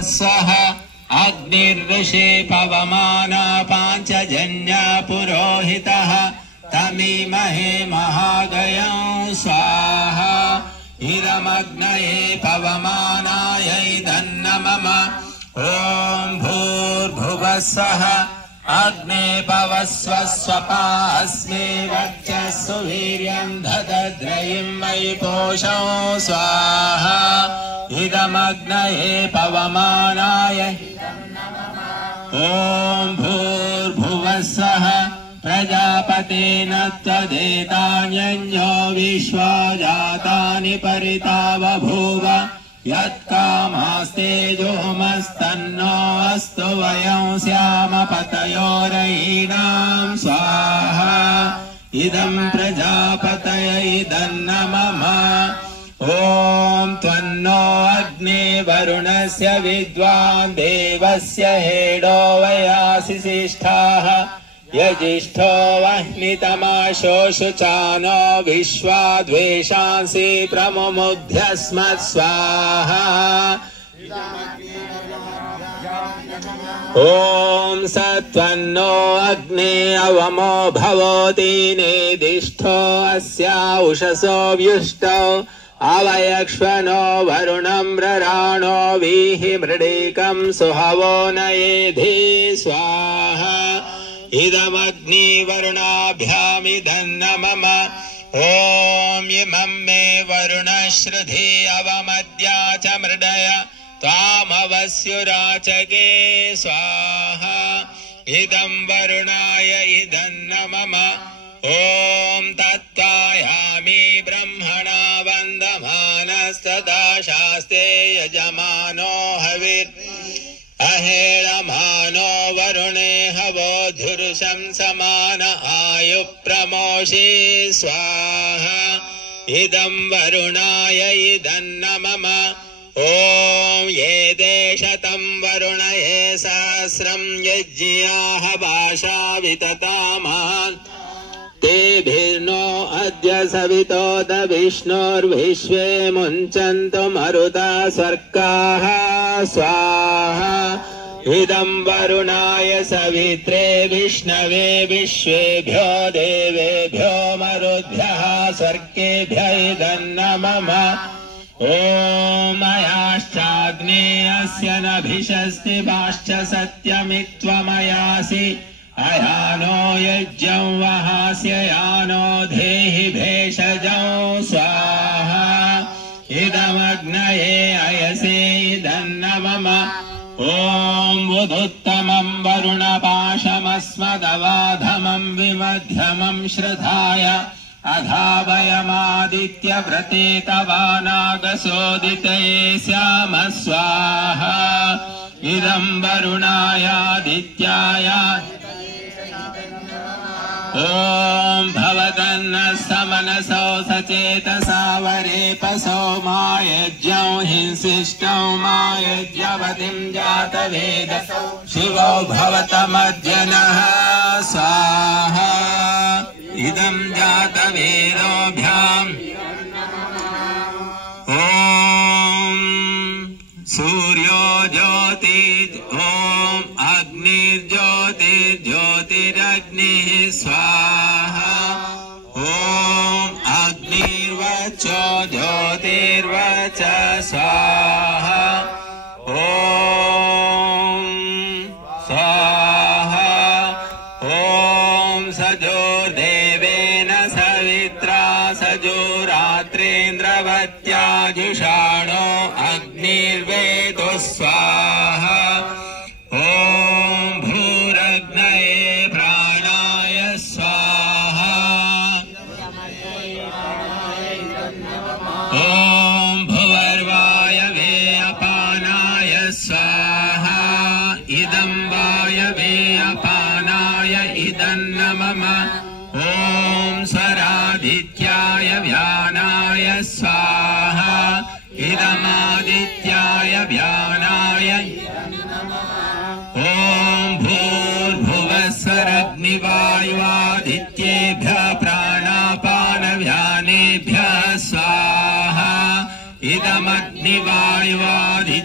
स्वः अग्निर्ऋषि पवमाना पाञ्चजन्य पुरोहितः तमीमहे महागयं स्वाहा इदमग्नये पवमानाय इदन्नमम ॐ भूर्भुवः स्वः अग्ने पवस्व स्वपा अस्मे वक्षस्सु वीर्यं ददद्रयिं मयि पोषौ स्वाहा इदमग्नये पवमानाय ॐ भूर्भुवः स्वः प्रजापतेन त्वदेतान्यन्यो विश्वा जातानि परिता बभूव यत्कामास्तेजोमस्तन्नो अस्तु वयं स्याम पतयोरयीणां स्वाहा इदं प्रजापतय इदन्नमम ॐ त्वन्नो अग्ने वरुणस्य विद्वान् देवस्य हेडो वयासि शिष्ठाः यजिष्ठो वह्नितमाशोषुचानो विश्वा द्वेषांसि प्रमुमुध्यस्मत् स्वाहा ॐ सत्वन्नो अग्ने अवमो भवति नेदिष्ठो अस्या उषसो व्युष्टौ अवयक्ष्वनो वरुणं रराणो वीहि मृडीकं सुहवो नयेधि स्वाहा इदमग्नि वरुणाभ्यामिदन्नमम ॐ इमं मे वरुणश्रुधि अवमद्या च मृडय त्वामवस्युराचके स्वाहा इदं वरुणाय इदन्नमम ॐ तत्त्वायामि ब्रह्मणा वन्दमानस्तदा शास्ते यजमानो हविर् अहेळमानो वरुणे हवोधुरुषं समान आयु प्रमोषे स्वाहा इदं वरुणाय इदन्नमम ॐ ये देशतं वरुणये सहस्रं यज्ञियाः भाषा विततामान् तेभिर्नो अद्य सवितोद विष्णोर्विश्वे मुञ्चन्तु मरुता स्वर्गाः स्वाहा इदं वरुणाय सवित्रे विष्णवे विश्वेभ्यो देवेभ्यो मरुद्भ्यः स्वर्गेभ्य इदन्नमम ॐ मयाश्चाग्नेयस्य नभिषस्ति वाश्च सत्यमित्वमयासि अयानो यज्ञं वहास्य यानो धेहि भेषजं स्वाहा इदमग्नये अयसे इदन्नमम ॐ बुधुत्तमं वरुणपाशमस्मदवाधमं विमध्यमं श्रद्धाय अधावयमादित्यव्रते तवानागसोदिते स्याम स्वाहा इदं वरुणायादित्याय ॐ भवतन्नः समनसो सचेतसा वरेपसो मायज्ञं हिंसिष्टौ मायज्ञवतिं जातवेदसौ शिवो भवतमर्जनः स्वाहा इदं जातवेदोभ्याम् ॐ सूर्यो ज्योतिर् ॐ अग्निर्ज्योतिर्ज्योतिरग्निः स्वाहा ॐ अग्निर्वचो ज्योतिर्वच स्वाहा ॐ स्वाहा ॐ सजोर्देवेन सवित्रा सजोरात्रेन्द्रवत्याजुषाणो अग्निर्वेदो स्वाहा ॐ भूरग्नये प्राणाय स्वाहा ॐ भुवर्वायवे अपानाय स्वाहा इदं वायवे अपानाय इदन्नमम ॐ स्वरादित्याय व्यानाय स्वाहा इदमादित्याय व्यानाय ॐ भूर्भुवः स्वरग्निवायुवादित्येभ्यः प्राणापानव्यानेभ्यः स्वाहा इदमग्निवायुवादि